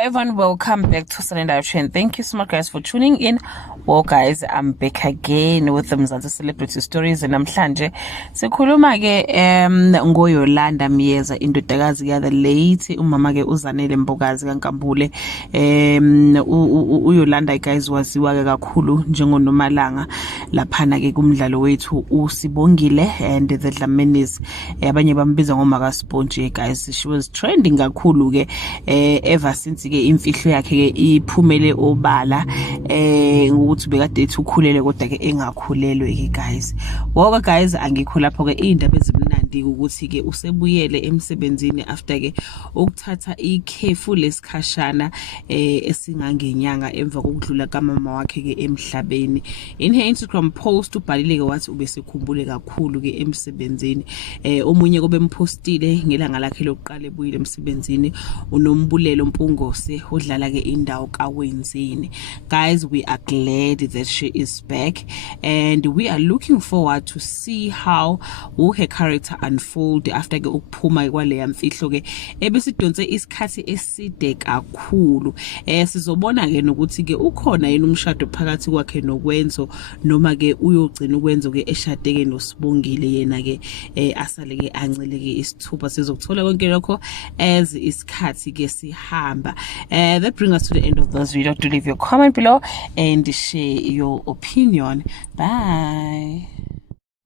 everyone, welcome back to Surrender Trend. Thank you so much guys for tuning in. Well guys, I'm back again with the Mzansi celebrity stories namhlanje sikhuluma ke ngoYolanda Miyeza indodakazi ya the late umama ke uZanele Mbokazi kaNkambule. uYolanda guys waziwa ke kakhulu njengoNomalanga laphana ke kumdlalo wethu uSibongile and the Dlamenis, abanye bambiza ngomaka Sponge guys. She was trending kakhulu ke ever since ke imfihlo yakhe ke iphumele obala ukuthi bekade ethi ukhulele kodwa ke engakhulelwe ke guys. Woke guys angikho lapho ke indaba ezimnandi ukuthi ke usebuyele emsebenzini after ke ukuthatha ikhefu lesikhashana esingangenyanga emva kokudlula kamama wakhe ke emhlabeni. In her Instagram post ubhalile ke wathi ubesekhumbule kakhulu ke emsebenzini. Omunye kobe mpostile ngelanga lakhe lokuqala ebuyile emsebenzini uNombulelo Mpungose odlala ke indawo kaWenzini. Guys, we are glad that she is back and we are looking forward to see how her character unfold after ke ukuphuma kwale yamfihlo ke ebesidonse isikhathi eside kakhulu. Sizobona ke nokuthi ke ukhona yena umshado phakathi kwakhe noKwenzo noma ke uyogcina uKwenzo ke eshadeke noSibongile yena ke asale ke ancele ke isithupha. Sizokuthola konke lokho as isikhathi ke sihamba. That brings us to the end of this video. Do leave your comment below and share your opinion. Bye.